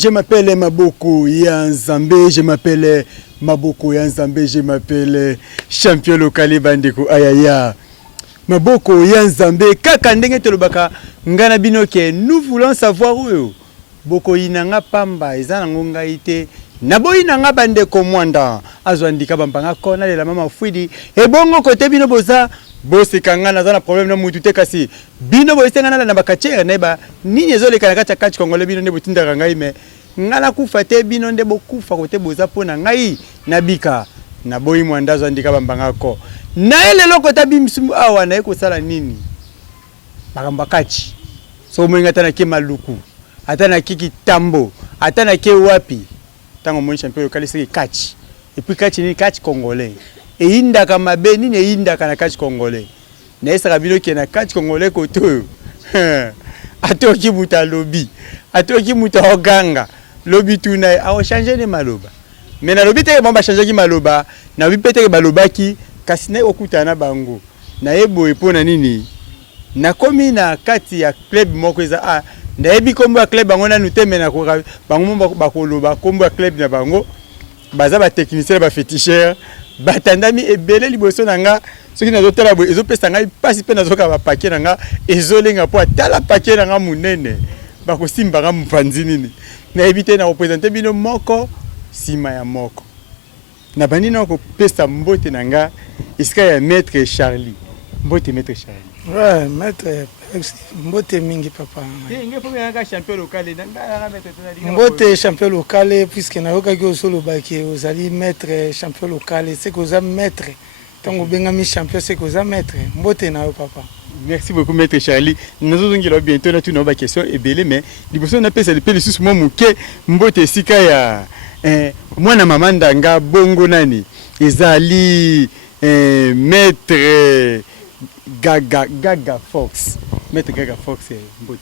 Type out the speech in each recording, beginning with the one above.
je m'appelle Maboko Yanzambe, je m'appelle Maboko Yanzambe, je m'appelle champion local bandeko ayaya. Maboko Yanzambe, kaka ndenge tolobaka ngana binoke, nous voulons savoir où Boko inanga pamba, eza ngonga ite. Naboyi nanga bandeko mwanda, azwandika bampanga kona lela mama fuidi. E bongo kote bino boza, bose kangana zana problème na mutu te kasi. Bino boise ngana na bakachere neba, nini ezole kanaka kachi kongole bino ne botinda ngai me. Ngana kufa te bino nde bokufa kote boza pona ngai nabika. Naboyi mwanda azwandika bampanga ko. Na ele loko tabi msumu awa na eko sala nini? Bakamba kachi. So mwenga tana ke maluku, atana kiki tambo, atana ke wapi. Tango moni champion local c'est catch. Et puis catch ni catch congolais. Et inda kama be ni ne inda kana catch congolais. Na esa kabilo ki na catch congolais koto. Atoki muta lobby. Atoki muta oganga. Lobby tuna a changer ne maloba. Mais na lobby te ba changer ki maloba, na bi pete ba lobaki kasi na okutana bango. Na ebo epona nini? Na komi na kati ya club moko eza na ebi kombo ya club bango na nuteme na ko bango bakoloba kombo ya club na bango baza ba technicien ba féticheur batandami ebele liboso nanga soki na zotala bo ezopesa ngai pasi pe nazoka ba paquet nanga ezolenga po atala paquet nanga munene bakosimba nga mpanzi nini na ebite na représenter bino moko sima ya moko na bandi na ko pesa mbote nanga iska ya maître Charlie mbote maître Charlie. Ouais, maître, mbote mingi papa. Mbote champion local puisque na yoka ki osolo baki ozali maître champion local c'est que oza maître. Tango benga mi champion c'est que oza maître. Mbote na yo papa. Merci beaucoup maître Charlie. Nous allons bientôt na tout nos questions et belé mais liboso na pesa le pele sous mo muke mbote sika ya mwana mama ndanga bongo nani ezali maître Gaga Fox. Maître Gaga Fox mbote.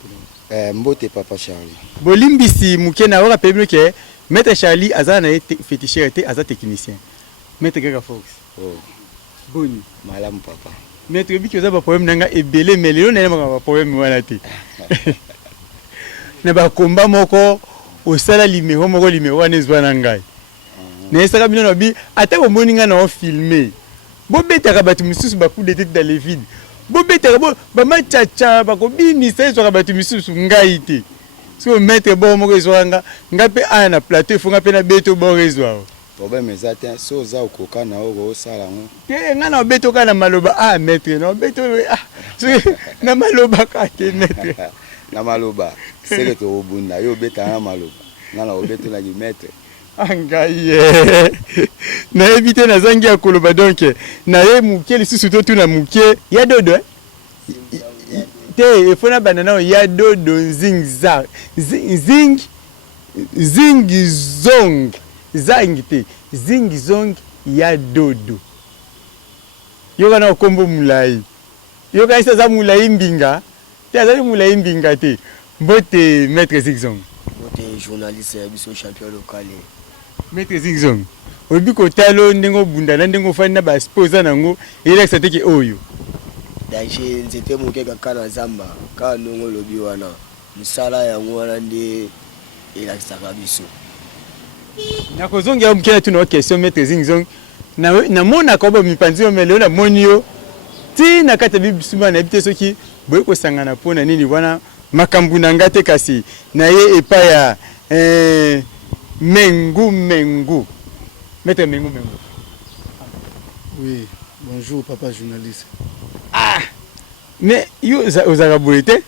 Mbote papa Charlie. Bolimbisi mukena ora pebino ke Maître Charlie azana féticheur te aza technicien. Maître Gaga Fox. Oh. Boni Malamu papa. Maître biki oza ba problème nanga ebele mais lelo na ba problème wana te. Na ba komba moko osala limero moko limero wana ezwana ngai. Na esaka bino na bi ata bo moninga na o filmer. Bo betaka batu misusu ba coup de tête dans les vides. Bo betaka bo ba machacha ba ko bini sai so ka batu misusu ngai te. So maître bo moko ezwanga ngape ana na plateau fonga pe na beto bo rezwa. Problème ezate so za okoka na oko osala ngo. Te nga na beto kana maloba maître na beto na maloba ka te maître. Na maloba c'est que to obunda yo beta na maloba. Na obeto na maître. Angaye na éviter na zangi ya koloba donc na ye muke lisusu to tuna muke ya dodo te efona banana ya dodo zing zong zang te zing zong ya dodo yoka na kombo mulai yoka isa za mulai mbinga te azali mulai mbinga te mbote maître zigzong mbote journaliste biso champion local. Maître Zigzong, obi ko talo ndengo bunda na ndengo fana ba sposa nango ile sateki oyo. Daje nzete moke kaka na zamba ka ndongo lobi wana musala yango wana nde elakisaka biso. Na kozonga mukela tuna question Maître Zigzong na mona ko ba mipanzi o mele na monio ti na kata bibisuma na bite soki boye ko sangana pona nini wana makambu na ngate kasi na ye epa ya Mengu. Maître Mengu. Oui, bonjour papa journaliste. Mais vous avez boité?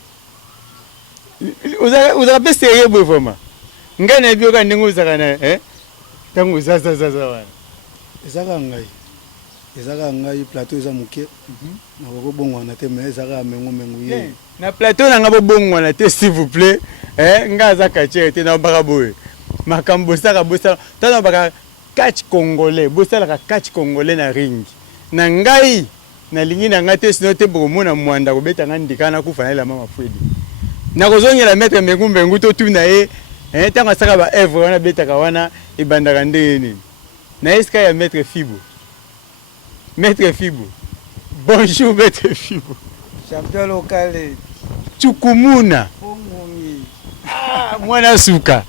Vous avez pas sérieux vraiment. Ngana bio ka ndengo zakana tango zaza wana. Ezaka ngai plateau eza muke. Na ko bongo na te mais ezaka mengu ye. Na plateau na ngabo bongo na te s'il vous plaît. Ngaza ka chete na baka boye. Makambo saka bosa tana baka catch congolais bosa la catch congolais na ring na ngai na lingi na ngate sino te bomona mwanda ko beta ngandika na kufa na mama Fwedi na kozongela maître Mengu to tuna tanga saka ba evre wana beta ka wana ibandaka ndeni na eska ya maître Fibo bonjour maître Fibo champion local Chukumuna mwana suka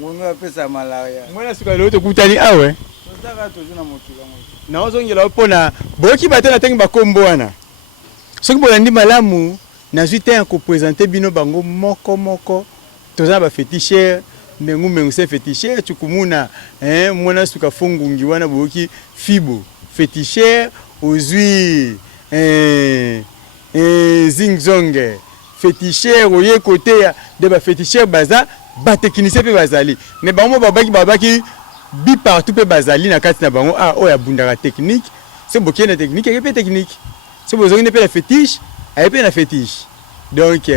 Ngono apesa malaria. Mwana suka leo tokutani awe. Tozaka tozuna mokila mo. Na ozongela opona boki batena tengi bakombo wana. Soki bolandi malamu nazwi te ko présenter bino bango moko tozana ba féticheur mengu se féticheur tukumuna mwana suka fongungi wana boki fibo féticheur ozwi zingzonge féticheur oye côté de ba féticheur baza ba technicien pe bazali mais bango babaki bi partout pe bazali na kati na bango oya bundaka technique c'est boki na technique et pe technique c'est besoin de pe la fétiche et pe na fétiche donc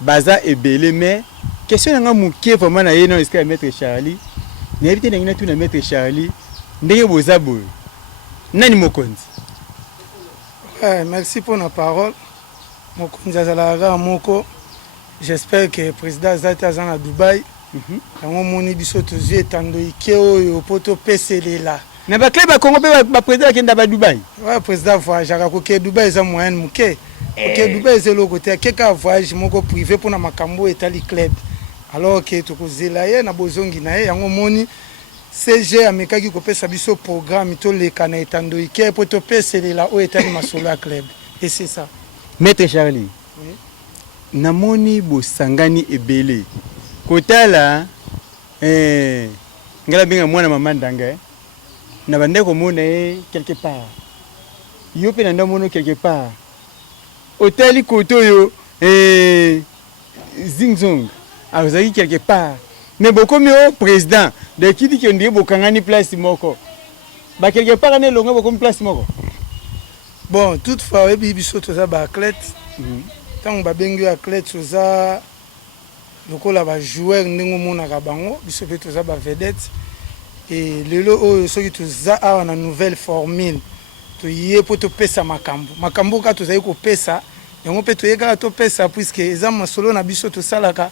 baza ebele mais question nga muke vraiment na yeno est-ce maître Charlie na éviter na tout na maître Charlie ndenge boza boy nani mokonzi. Merci pour la parole. Mokonzi azalaka moko. J'espère que le président Zati azan à Dubaï. Yango moni biso tozui etando ike oyo poto peselela. Na ba club ba Congo ba président kenda ba Dubaï. Ouais, président voyagera ko ke Dubaï za moyen muke. Ok, Dubaï c'est le côté keka voyage moko privé pour na makambo etali club. Alors que tokozela ye na bozongi na ye yango moni CG amekaki kopesa biso programme to leka na etando ike poto peselela o etali masolo ya club. Et c'est ça. Maître Charlie. Oui. Namoni bosangani ebele. Kotala ngala binga mwana mama ndanga na bande ko mona quelque part. Yo pe na ndamono quelque part. Hôtel koto yo Zingzong azaki quelque part. Mais beaucoup mieux président de qui dit que ndiye bokangani place moko. Ba quelque part ne longa beaucoup place moko. Bon, toutefois we biso toza ba athlète. Tant ba bengi athlète toza lokola ba joueur ndingo mona ka bango biso pe toza ba vedette. Et lelo oyo soki toza a na nouvelle formule. To yé poto pesa makambo. Makambo ka toza ko pesa yango pe to yeka to pesa puisque eza masolo na biso to salaka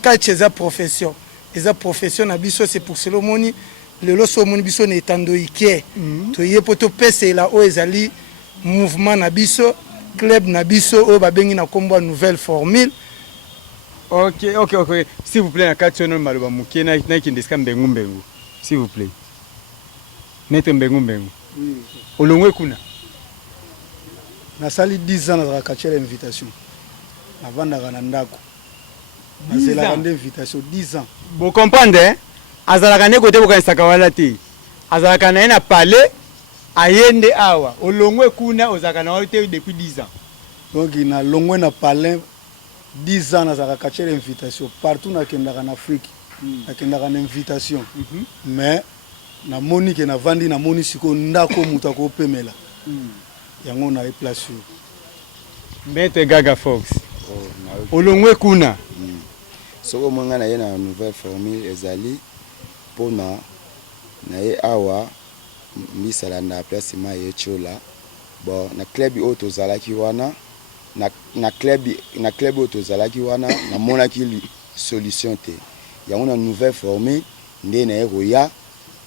ka cheza profession. Eza profession na biso c'est pour cela moni lelo so moni biso na etando ike. To yé poto pesa la o ezali mouvement na biso club na biso o ba bengi na kombo nouvelle formule. OK, s'il vous plaît na kati ono maloba muke na kindeska mbengu. S'il vous plaît. Maître mbengu. Oui. Olongwe kuna. Na sali 10 ans na kachela invitation. Na vanda na ndako. Na zela kande invitation 10 ans. Vous comprenez azalaka ne côté bokanisaka wala te. Azalaka na na palais ayende awa. Olongwe kuna ozalaka na wote depuis 10 ans. Donc na longwe na palais 10 ans na kachela invitation partout na kendaka na Afrique. Na kendaka na invitation. Mais na moni ke na vandi na moni siko ndako mutako pemela. Yango na place. Maître Gaga Fox. Olongwe kuna. Soko mwanga na ye na nouvelle formule ezali pona na ye awa misala na place ma ye chola. Bon na club auto zalaki wana na club auto zalaki wana na monaki solution te. Yango na nouvelle formule nde na ye roya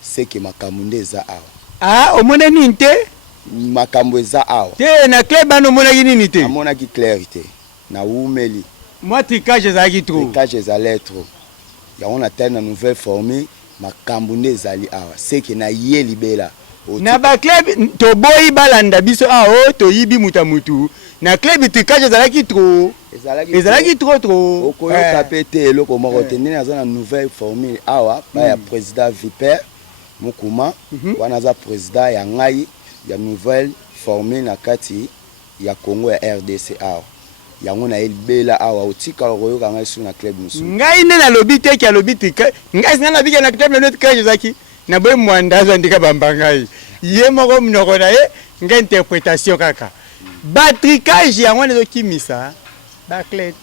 c'est que makambo eza awa. Omona nini te? Makambo eza awa. Te na club bano mona nini te? Amona ki clarité. Na umeli. Moi tricage ezaki trop. Tricage ezali trop. Yango na telle na nouvelle formule makambo nde ezali awa. C'est que na ye libela. Na ba club to boyi balanda biso to yibi mutamutu. Na club tricage ezalaki trop. Ezalaki trop. Okoyo kapete eloko moko te nina za na nouvelle formule awa ba ya président Viper Mukuma wana za président ya ngai ya nouvelle formule na kati ya Congo ya RDC awa. Yango na elbela awa otika koyoka ngai su na club musu. Ngai ne na lobby te ki lobby tika. Ngai sina na bika na club na tricage zaki. Na boy mwandaza ndika bambangai. Ye moko mnoko na ye ngai interprétation kaka. Ba tricage yango ne kimisa. Baclet.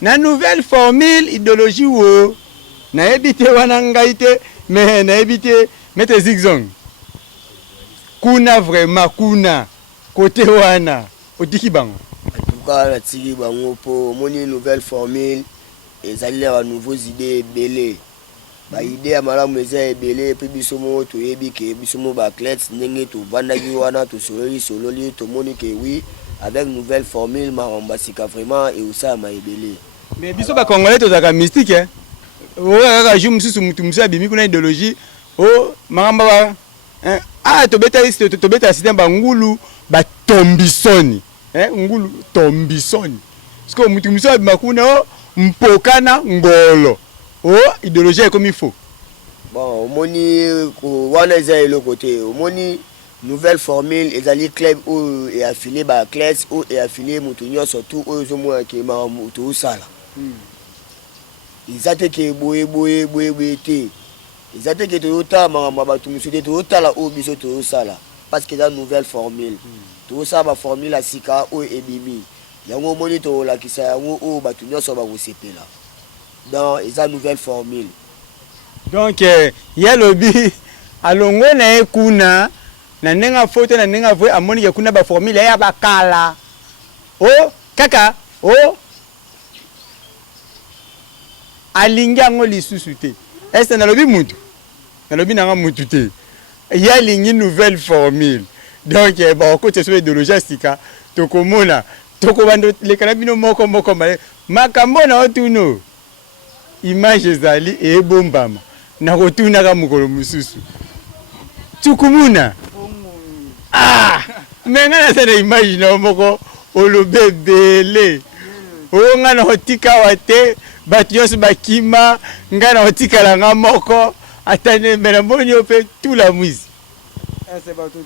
Na nouvelle formule idéologie wo. Na ebité wana ngai te mais na ebité mettre zigzong. Kuna vraiment kuna côté wana otiki bango. Pourquoi tiki bango po moni nouvelle formule ezali na nouveaux idées belé. Ba idée ya malamu eza ebele pe biso mo to yebi ke biso mo ba athlètes ndenge to bandaki wana to sololi to moni ke oui avec nouvelle formule ma ambasika vraiment et aussi ma ebele. Mais biso ba congolais to zaka mystique hein. kaka jour mosusu mutu mosusu abimi kuna idéologie o makamba ba tobeta système bangulu batombisoni ngulu tombisoni siko mutu mosusu abima kuna o mpokana ngolo o idéologie ekomi faux. Bon omoni wana eza eloko te omoni nouvelle formule ezali club oyo eaffilié baclasse oyo eaffilié moto nyonso tu oyo ozomona ke makambo toosala eza te ke boye te eza te ke toyotala makambo ya bato mosusu te toyotala oyo biso toyosala parce que eza nouvelle formule toyosala baformule ya sika oyo ebimi yango omoni tolakisa yango oyo bato nyonso bakosepela donc eza nouvelle formule. Donc ya lobi alongwe na ye kuna na nenga foto na nenga voye amoni ya kuna ba formule ya bakala kaka alingi yango lisusu te est-ce na lobi mutu na lobi nanga mutu te ya lingi nouvelle formule donc ba côté sur idéologie sika tokomona tokobando lekana bino moko makambo na otuno image ezali ebombama na kotunaka mokolo mosusu tukumuna menga na sana image na moko olobebele nga na otika wate bato nyonso bakima nga na otikala nga moko atane mena mboni ope tula mwizi bato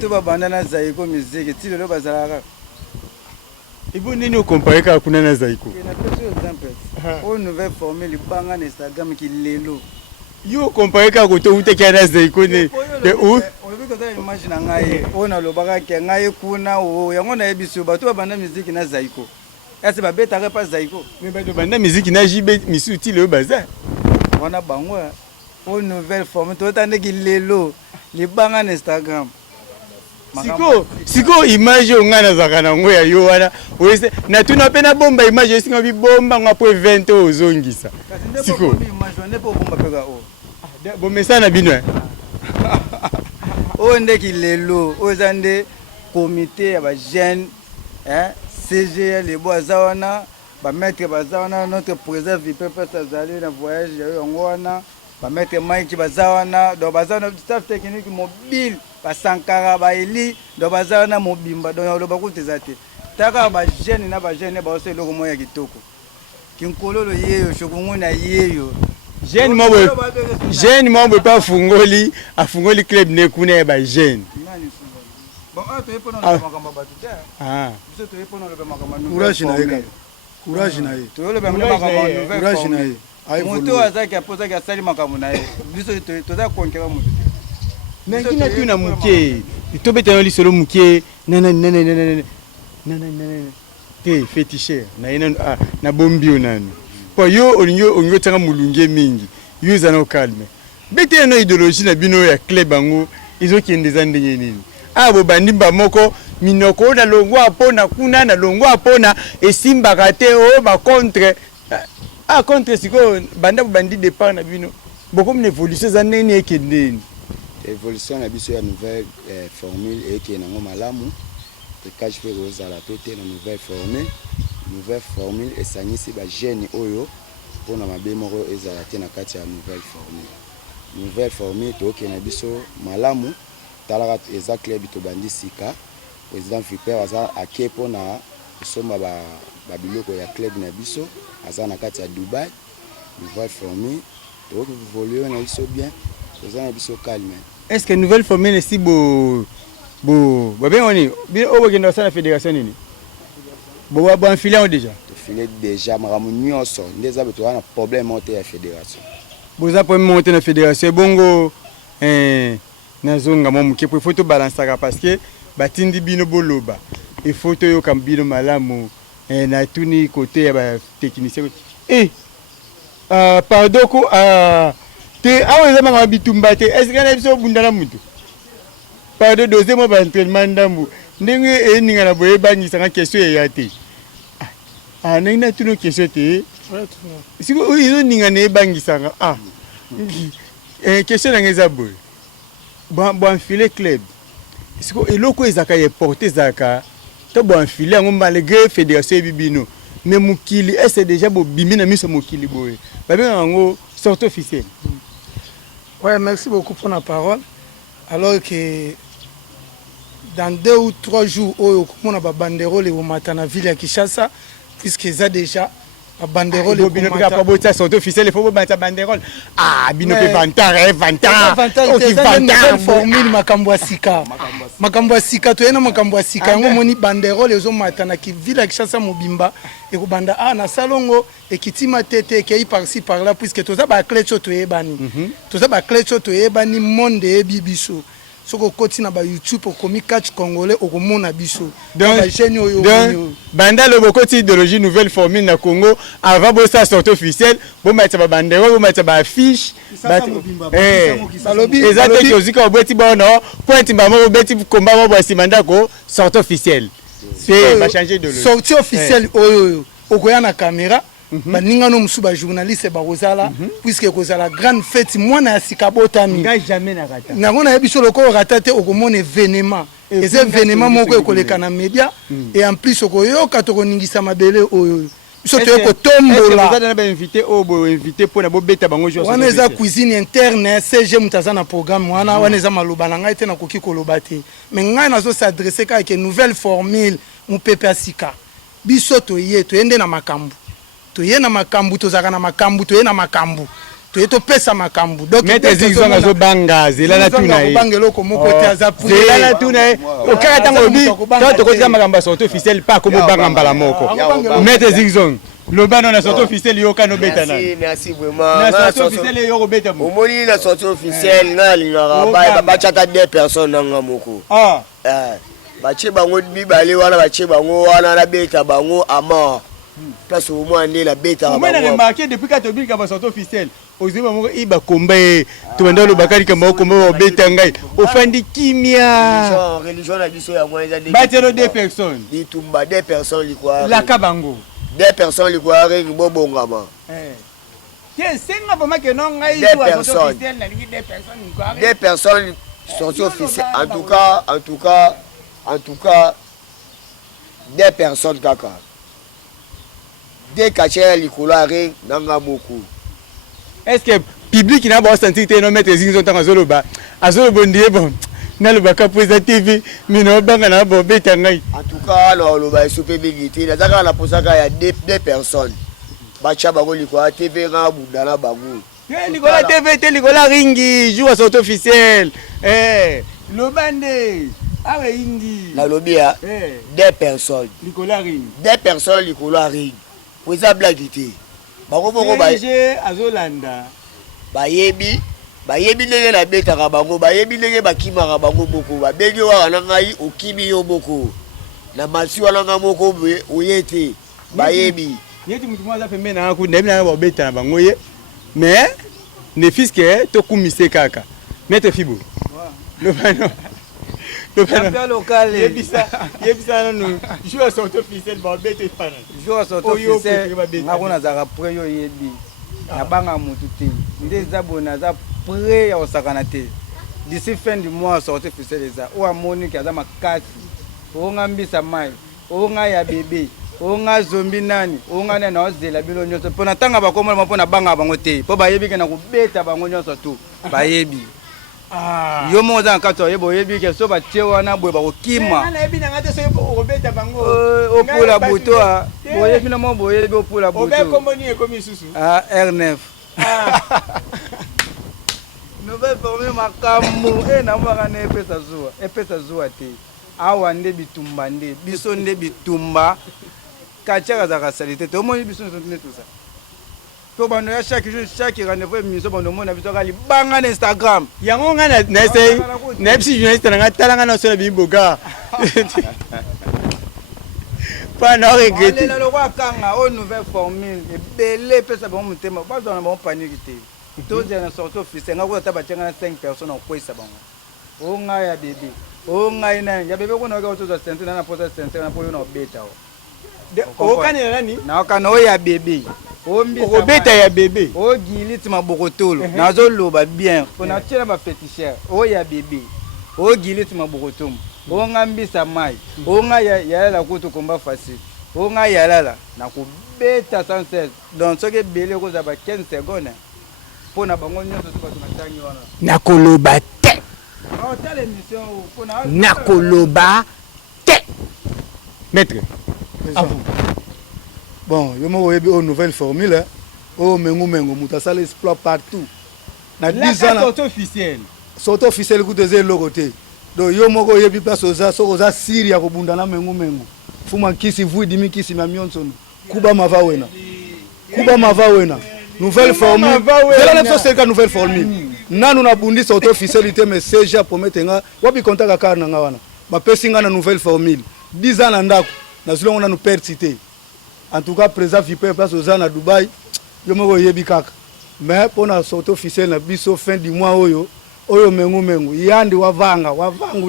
to babanda na zaiko musique ti lelo bazalaka ibo nini okompare kaka kuna na zaiko oyo nouvelle formule banga na Instagram ki lelo yo okompare kaka koto utekia na zaiko de oyo obikoza image na ngai oyo nalobaka ke ngai kuna yango nayebi so bato babanda musique na zaiko ese babetaka pa zaiko me bato banda musique na jibe misusu ti lelo baza wana bango oyo nouvelle formule totandeki lelo libanga na Instagram siko image onga nazaka nango ya yo wana na tuna pe na bomba image esinga bibomba nga po 20 ozongisa siko bomesa na bino oyo ndeki lelo oyo eza nde comité ya bajeune CG lebo aza wana bamaître baza wana notre président vipepes azali na voyage ya yango wana bamaître Mike baza wana donc baza wana staff technique mobile basankara baeli donc baza wana mobimba donc oloba kuteza te taka bajeune na bajeune baosa eloko moya kitoko kinkololo yeyo shokungu na yeyo jeune mo pas fungoli afungoli club ne kuna ya bajeune bon ato epona na makamba batu te biso to epona lo makamba courage na ye courage na ye to lo makamba courage na ye moto azaki apozaki asali makambo na ye biso toza konkera moto te nangina tuna muke tobetana lisolo muke te féticheur na bombio nani po yo olingo tanga mulunge mingi yo zana calme bete na idéologie na bino ya club ango ezokende za ndenge nini abo bandimba moko minoko na longwa apona kuna na longwa apona esimbaka te ba contre contre siko banda bandi départ na bino beaucoup une évolution za nini ekende évolution na biso ya nouvelle formule eke nango malamu tekage pe kozala pete na nouvelle formule esangisi ba jeune oyo pona mabe moko ezala te na kati ya nouvelle formule toke na biso malamu talaka eza club to bandi sika président Viper aza ake pona kosomba ba biloko ya club na biso aza na kati ya Dubai nouvelle formule toke évoluer na biso bien toza na biso calme. Est-ce que nouvelle formule est si beau bien on est au bout de la fédération nini bon enfiler déjà to filer déjà maramu nyonso ndeza beto wana problème monter ya fédération boza problème monter na fédération bongo nazonga mo muke faut to balancer parce que batindi bino boloba il faut to yo kambino malamu na tuni côté ya ba technicien pardon ko te awe zama bitumba te est-ce que na biso bundala mutu pardon deuxième ba entraînement ndambu ndenge eninga na boye bangisa nga question ya te nina tuno question te siko izo ninga ne bangisa nga question na ngeza boye bon filer club siko eloko ezaka ye porter zaka to bon filer ngo malgré fédération bibino mais mokili est déjà bo bimi na miso mokili boye babenga ngo sortie officielle. Ouais, merci beaucoup pour la parole. Alors que dans 2 ou 3 jours, on a une banderole au matin à la ville de Kinshasa, puisqu'il y a déjà une banderole au matin. Sortie officielle, il faut battre la banderole. Ah, binope vantar, vantar. Vantar, formule makambo sika. Makambo sika, tu es na makambo sika. On moni banderole au matin à la ville de Kinshasa mobimba et au banda ah na salongo et qui tima tete qui est par-ci par-là puisque tout ça ba clécho to ebani. Tout ça ba clécho to ebani monde e bibiso. Soko koti na ba YouTube pour komi catch congolais au mona biso. Donc banda le bokoti idéologie nouvelle formule na Congo avant bo ça sortie officielle, bo mettre ba banderole, bo mettre ba affiche. Balobi ezate kozika obeti ba no, pointi ba mo obeti komba mo ba simanda ko sortie officielle. C'est va changer de sortie officielle oyo okoya na caméra baninga no musu ba journaliste ba kozala puisque kozala grande fête mwana ya sikabotami nga jamais na rata na ngona yebiso loko rata te okomona événement et événement moko ekoleka na média et en plus okoyoka to koningisa mabele oyo biso to kotombola est-ce que vous avez invité au invité pour na bo beta bango jour wana eza cuisine interne CG mutaza programme wana eza maloba na ngai te na koki koloba te mais ngai nazo s'adresser ka ke nouvelle formule mu pepe asika biso to ende na makambu toye na makambu tozaka na makambu toye na makambu toye to pesa makambu donc mettez zingzonga zo banga zela na tuna yi banga loko moko te aza pour zela na tuna yi okaka tango bi to ko makambu sortie officielle pas ko banga mbala moko mettez zingzonga le bano na sortie officielle yo kano beta na merci vraiment na sortie officielle yo ko beta mo omoni na sortie officielle na linga ba chata 2 personnes nanga moko bache bango bibale wana bache bango wana na beta bango ama place au moins né la bête à on a remarqué depuis que tu as sorti officiel aux yeux iba combat tu vas dans le bakari comme combat bête ngai ofandi kimia religion la biso ya moi ya batelo 2 personnes di tumba 2 personnes likwa la kabango 2 personnes likwa rengi bobongama senga vraiment que non ngai sorti officiel na lingi 2 personnes likwa 2 personnes sorti officiel en tout cas 2 personnes kaka des cachets licolare nanga beaucoup. Est-ce que public n'a pas senti que non mettre zingzo tanga zoloba azoloba ndie bon na le baka pour TV mino banga na bo beta ngai en tout cas le ba sope bigiti la zaka la posaka ya 2 personnes bacha bango likwa TV nga budana bango likola TV te likola ringi jour sortie officielle le bande awe indi la lobia 2 personnes likola ringi 2 personnes likola ringi pour ça blaguité bango moko ba azolanda bayebi ndenge na betaka bango bayebi ndenge bakimaka bango moko babengi wana ngai okimi yo moko na masi wana nga moko oyete bayebi yeti mutu mwaza pembe na ku ndemi na beta na bango ye mais ne fiske to kumise kaka mete fibo le bano champion local yebisa no joueur sortie officielle ba beta pana joueur sortie officielle ngakona zaka pre yo yebi na banga mutu te ndeza bona za pre ya osakana te d'ici fin du mois sortie officielle eza o amoni ki aza makasi o ngambisa mai o nga ya bébé o nga zombi nani o nga na ozela bilo nyonso pona tanga bakomona mpona banga bango te po bayebi ke na kubeta bango nyonso tu bayebi yo mo za nkato yebo yebi ke so batie wana boye bakokima na yebi na ngate so obeta bango opula buto boyebi na mo boyebi opula buto obe komboni ekomi susu R9 nouvelle formule makamu na mwaka na epesa zuwa te awa nde bitumba nde biso nde bitumba kachaka za kasalite te omoni biso nde tout ça to bando ya chaque jour chaque rendez-vous émission bando mona biso kali banga na Instagram yango nga na essaye na bisi journaliste na talanga na sola biboga pas na regretter le roi kanga o nouvelle formule ebele pesa bon mutema bazo na bon panique te to na sortie officielle ngako ta batenga na 5 personnes en kwesa bango o nga ya bébé o nga ina ya bébé kona ka to za center na posa center na po yo na beta o kanela nani na kana o ya bébé o beta ya bébé o giliti mabokotolo nazo loba bien pona tshela ba féticheur o ya bébé o giliti mabokotolo o ngambisa mai o nga ya la kutu komba facile o ngai yalala na kubeta 116 donc soki ebele kozaba 15 secondes mpo na bango nyonso so bato batangi wana nakoloba te otala émission mpo na nakoloba te maître à vous. Bon, yo moko yebi o nouvelle formule o mengu muta sala exploit partout na 10 ans sortie officielle sortie officielle ku teze loko te donc yo moko yebi place oza so oza Syria ko bunda na mengu fuma kisi vu dimi kisi na mionsono kuba mava wena nouvelle formule c'est la c'est nouvelle formule nanu na bundi sortie officielle te mais CJ promettre nga wapi contact ka na nga wana ba pesinga na nouvelle formule 10 ans na ndako na zulongo na nous persiter. En tout cas, président Viper place aux ans à Dubaï, je me voyais bikak. Mais pour la sortie officielle, na biso fin du mois oyo mengu yandi wavanga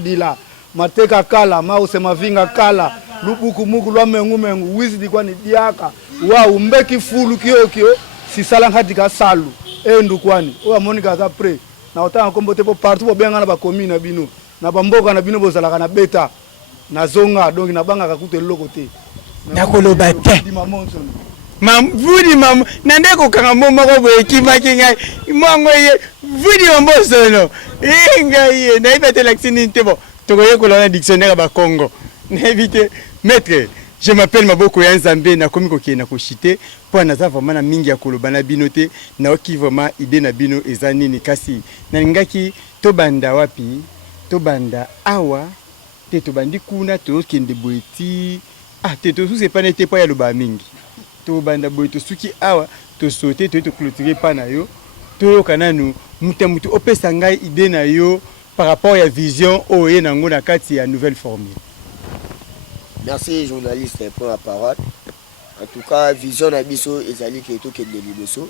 dila mateka kala ma usema vinga kala lubuku muku lwa mengu wizidi kwa ni diaka wa umbeki fulu kio si sala ngati ka salu ndukwani o amonika ka pre na otanga kombote po partout po benga na ba commune bino na bamboka na bino bozalaka na beta na zonga donc na banga ka kute loko te nakoloba te vudi mamu nande kokanga momoko boye kimaki ngai mwango ye vudi mambosono ngai ye nayebi laksini te bon tokoye kolona dictionnaire ba Congo nayebi te maître je m'appelle Maboko ya Nzambe nakomi kokende na koshite po naza vraiment na mingi ya koloba na bino te naoki vraiment idée na bino eza nini kasi nalingaki tobanda wapi tobanda awa te tobandi kuna tokende boye ti te tosusi epana te po ya loba mingi tobanda boye tosuki awa tosote toye toclôturer pa na yo toyoka nanu mutu opesa ngai idée na yo par rapport à vision oye nango na kati ya nouvelle formule. Merci journaliste pour la parole. En tout cas, vision na biso ezali ke tokende liboso.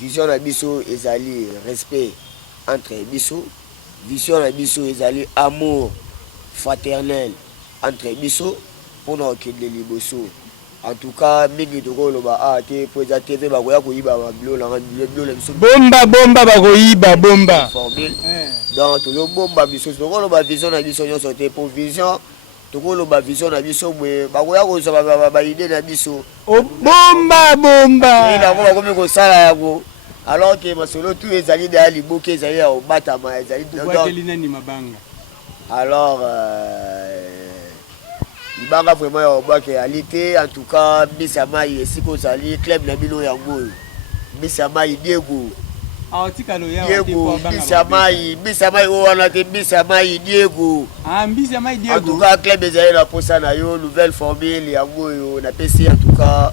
Vision na biso ezali respect entre biso. Vision na biso ezali amour fraternel entre biso pour na kende liboso. En tout cas, mingi toko loba te pour za TV ba koya koyiba ba bilo biso. Bomba ba koyiba bomba. Donc tolo bomba biso toko loba vision na biso nyonso te pour vision toko loba vision na biso bwe ba koya ko ba idée na biso. Bomba. Ina ko komi ko sala yako. Alors que masolo tout ezali da liboke ezali ya obatama ezali mabanga. Alors Ibanga vraiment ya obake alité en tout cas Bisama esiko zali club na bino yango Bisama Diego tikalo ya Diego Bisama wana te Bisama Diego Bisama Diego en tout cas club ezali na posa na yo nouvelle formule yango yo na PC en tout cas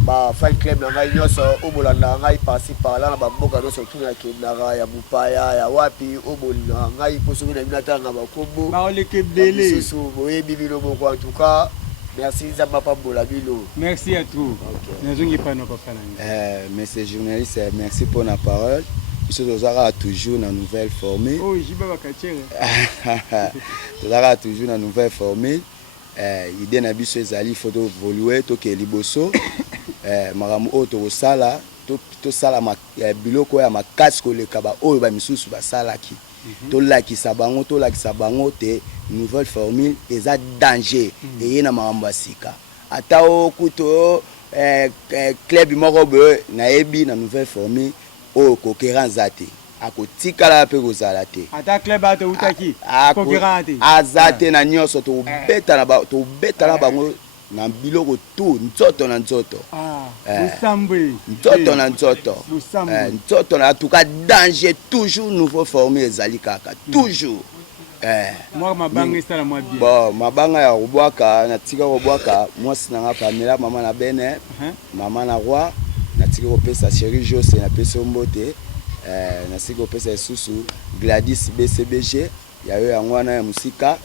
ba fan club na ngai nyonso obolanda ngai passer par là na ba mboka nyonso tout na kendaka ya Bupaya ya wapi obolanda ngai posoki na binatanga ba kombo ba oleke belé so boye bibilo moko en tout cas merci Zamba Pambola bilo. Merci à tous. Nazongi pa no papa nanga. Monsieur journaliste, merci pour la parole. Monsieur Tozara toujours na nouvelle formule. Oh, jiba bakachere. Tozara toujours na nouvelle formule. Idée na biso ezali photo évoluer to ke liboso. Maramu oto sala to sala biloko ya makasi koleka ba oyo ba misusu ba salaki. To lakisa bango te nouvelle formule eza danger et na maramba sika. Ata o kuto club moko be na ebi na nouvelle formule o concurrence zate. Akotikala pe kozala te. Ata club ato utaki concurrence azate na nyonso to beta na bango na biloko tu nzoto na nzoto Busambwe nzoto na nzoto nzoto na tout cas danger toujours nouveau formé ezali kaka toujours moi mabanga sala moi bien bon mabanga ya robwaka na tika robwaka mwasi na nga Pamela mama na bene mama na roi na tika kopesa chérie Jose na pesa mbote na tika kopesa susu Gladys BCBG ya yo yango wana ya musika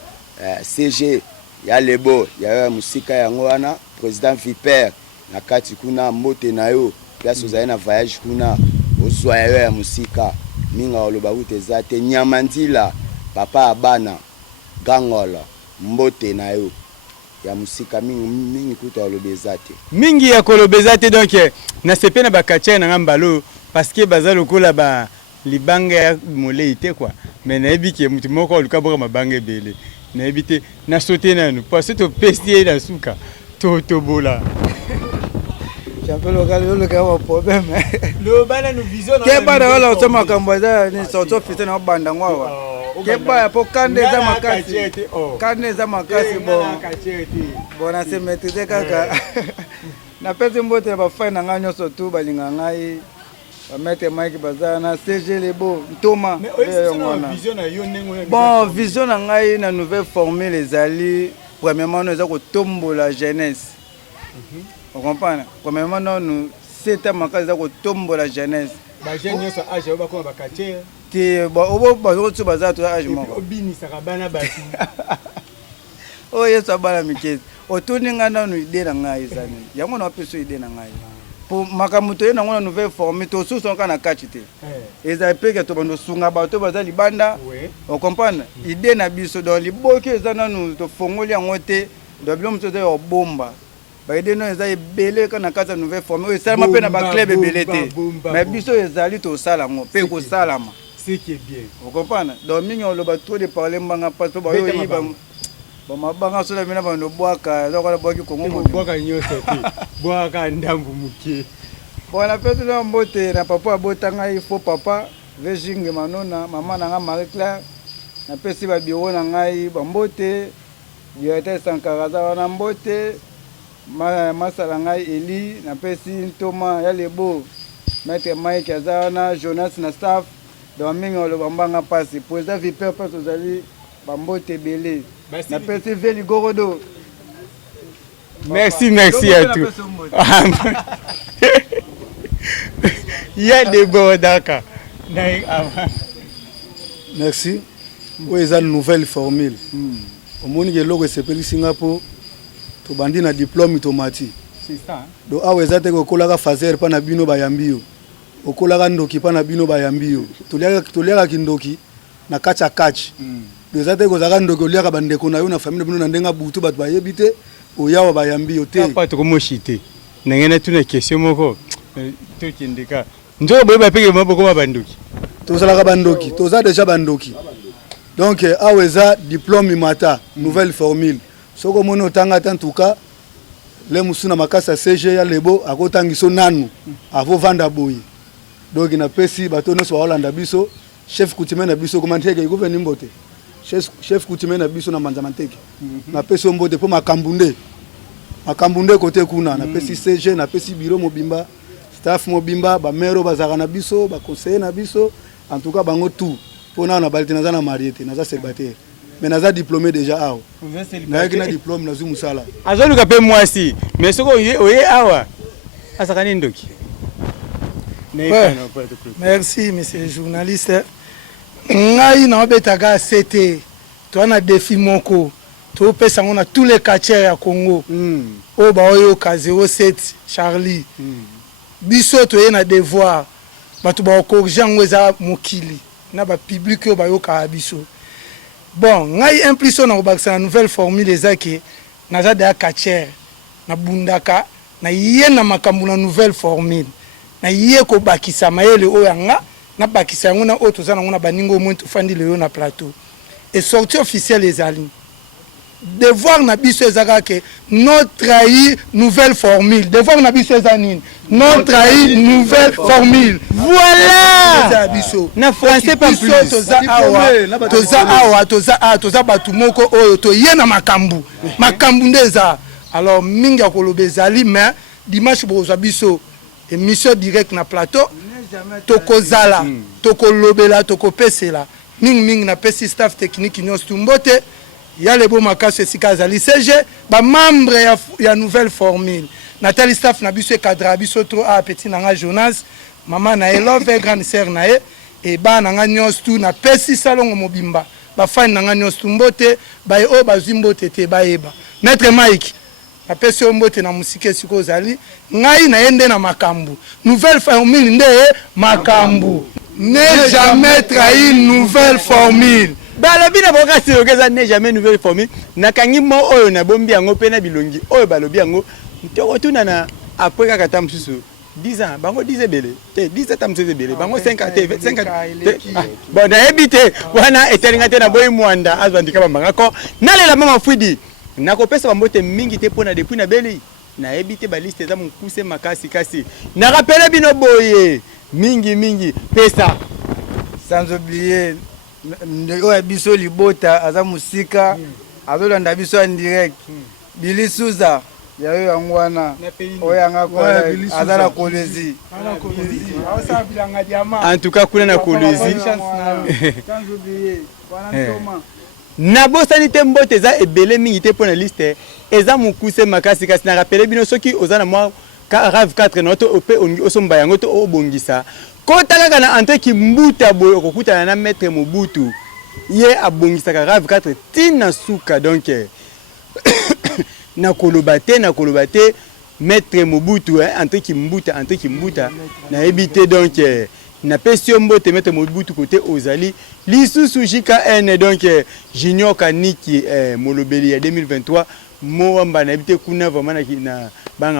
CG ya lebo ya musika yango wana président Viper na kati kuna mbote na yo place ozaye na voyage kuna ozwa ya musika minga oloba ute zate nyamandila papa abana gangola mbote na yo ya musika mingi kuta olobezate mingi ya kolobezate donc na sepe na bakatche na ngambalo parce que bazalo kola ba libanga ya molei te quoi mais na ebiki mutu moko luka boka mabanga ebele na ebite na sauter nanu parce que to pestier na suka Toto Bola. Champion local, le gars a un problème. Le bana nous vision. Keba na wala osoma kamboza ni sauto fite na banda ngwa. Keba po kande za makasi. Kande za makasi bon. Bona se maîtriser kaka. Na pete mbote ba fa na nganyo sotu ba linga ngai. Ba mettre Mike bazana CG Lebo Thomas. Bon, vision na ngai na nouvelle formule les alliés. Premièrement nous a ko tombola jeunesse. Vous comprenez? Premièrement, nous, c'est un magasin qui tombe la jeunesse. Les jeunes sont âgés, ils sont âgés. Ils sont âgés. Oh, yes, ça va, Mickey. Au tour de l'année, nous sommes en Aïsani. Il y a un peu de idée en Aïsani. Pour Makamuto, nous avons une nouvelle formule. Tous ceux qui sont en Kachite. Ils ont payé que tout le monde soit en bateau, parce que les bandes, vous comprenez? L'idée n'a pas dans les beaux qui sont nous font les angotés, de l'homme se dit au bomba. Baïdé non ezali belé quand na kata nouvelle formule ça m'a peine ba club belé mais biso ezali to sala mo pe ko sala ma c'est qui est bien vous comprenez donc mingo lo ba trop de parler mbanga pas to ba yo yiba ba mabanga so la mina ba no boaka zo ko boaki ko ngo boaka nyoso te boaka ndambu mukie bona peto na mbote na papa abotanga il faut papa vejinge manona mama na nga Marie Claire na pesi ba biro na ngai ba mbote directeur Sankaraza na mbote masala ngai Eli na pesi Thomas ya lebo maître Mike azana Jonas na staff donc mingo lo bambanga pasi président viper pas ozali bambote belé na pesi Veli Gorodo. Merci à tous. Il y a des beaux Dakar. Merci. Où est une nouvelle formule? Au monde qui est là, c'est Singapour. To bandi na diplôme tomati. C'est ça. Do aweza te ko kolaka fazer pa na bino bayambio. Okolaka ndoki pa na bino bayambio. Toliaka kindoki na kacha catch. Do zate ko zaka ndoki oliaka bandeko na yo na famille bino na ndenga butu bat bayebite oyawa bayambio te. Pas trop mochité. Nangena tuna question moko. To kindika. Njo boye ba peke maboko ma bandoki. To zalaka bandoki, to za déjà bandoki. Donc aweza diplôme mata, nouvelle formule. Soko mono tanga en tout cas les musuna makasa CG ya lebo akotangiso nanu avo vanda boyi donc na pesi bato no so Hollanda biso chef coutumier na biso komanteke iko veni mbote chef coutumier na biso na manzamanteke na pesi mbote po makambunde kote kuna na pesi CG na pesi bureau mobimba staff mobimba ba mero bazaka na biso ba conseiller na biso en tout cas bango tout pona na balite na mariété na za célibataire. Mais naza diplômé déjà awa. Na yaki na diplôme na zumusala. Azolu ka pe mwasi. Mais soko oye awa. Asakani ndoki. Merci monsieur le journaliste. Ngai na obetaka CT. To na défi moko. To pesa ngona tous les quartiers ya Congo. O ba oyo ka 07 Charlie. Biso to ye na devoir. Batu ba corriger ngweza mokili. Na ba public yo ba yo ka biso. Bon, ngai impliqué na obakisa na nouvelle formule ezaki naza da kacher na bundaka na yé na makambu na nouvelle formule na yé ko bakisa mayele oyanga na bakisa yango na oto za na ngona baningo mwentu fandi le yo na plateau et sortie officielle les alliés devoir na biso ezaka ke non trahir nouvelle formule devoir na biso ezanine non trahir nouvelle formule voilà na français pas plus toza batu moko oyo to yena makambu ndeza alors minga kolobe zali mais dimanche bozwa biso émission direct na plateau tokozala tokolobela tokopesela mingi na pesi staff technique nyonso tumbote ya lebo makasi esika azali CG ba membre ya nouvelle formule Nathalie staff na biso cadre biso trop a petit nanga Jonas mama na elove grande sœur na e et ba nanga nyos tout na pesi salongo mobimba ba fan nanga nyos tumbote ba e o ba zimbote te ba eba maître Mike na pesi ombote na musike siko zali ngai na yende na makambu nouvelle formule nde makambu ne jamais trahir nouvelle formule. Balobi na boka sirokeza ne jamais nouvelle formule nakangi mo oyo na bombi yango pe na bilongi oyo balobi yango ntoko tuna na après kaka tam susu 10 ans bango 10 belé te 10 tam susu belé bango 5 ans te 25 ans bon na ebité wana etelinga te na boy mwanda azandika bambanga ko nalela mama fudi nakopesa bambote mingi te pona depuis na beli na ebite ba liste za mukuse makasi kasi na rappele bino boye mingi pesa sans oublier oya biso libota aza musika azolanda biso en direct Billy Souza yayo yango wana oyanga kwa aza na Kolwezi en tout cas kuna na Kolwezi na bosani te mbote eza ebele mingi te pona liste eza mukuse makasi kasi na rappele bino soki oza na mwa RAV 4 noto ope osomba yango to obongisa kota kaka na entre kimbuta boyo kokutana na maître Mobutu ye abongisaka RAV 4 tina suka donc na kolobate maître Mobutu entre kimbuta na ebité donc na pesio mbote maître Mobutu côté ozali lisusu JKN donc Junior Kaniki molobeli ya 2023 moamba na ebité kuna vraiment na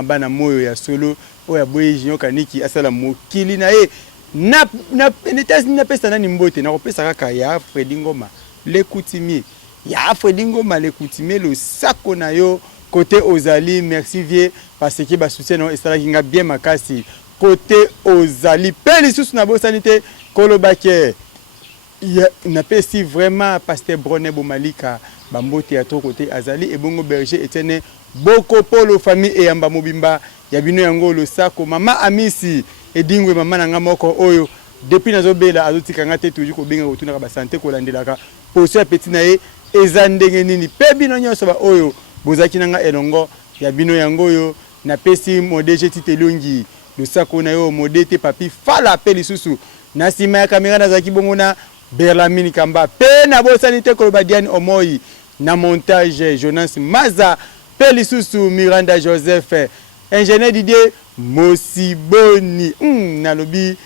bana moyo ya solo oya boye Junior Kaniki asala mokili na ye na pesa nani mbote na kopesa kaka ya Fredi Ngoma le coutumier le sako na yo côté ozali merci vie parce que ba soutien no esala kinga bien makasi côté ozali peli sous na bosanité kolobake na pesi vraiment pasteur Broné Bomalika bambote ya to côté azali et bongo berger etene boko polo famille et yamba mobimba ya bino yango lo sako mama Amisi edingwe mama na ngamoko oyo depuis nazobela azotika ngate toujours ko benga kotuna ka ba santé ko landelaka poso ya petit na ye eza ndenge nini pe bino nyonso ba oyo bozaki nanga elongo ya bino yango yo na pesi modèle titelongi le sako na yo modete papi fala appel lisusu na sima ya kamera na zaki bongo na Berlamini Kamba pe na bosanité ko badiani omoi na montage Jonas Maza pe lisusu Miranda Joseph ingénieur Didier Mosiboni na lobi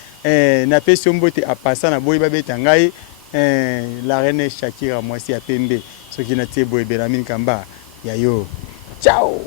na pesi mbote apasa na boyi babeta ngai la reine Shakira mwasi ya pembe soki na tie boy Berlamini Kamba ya yo ciao.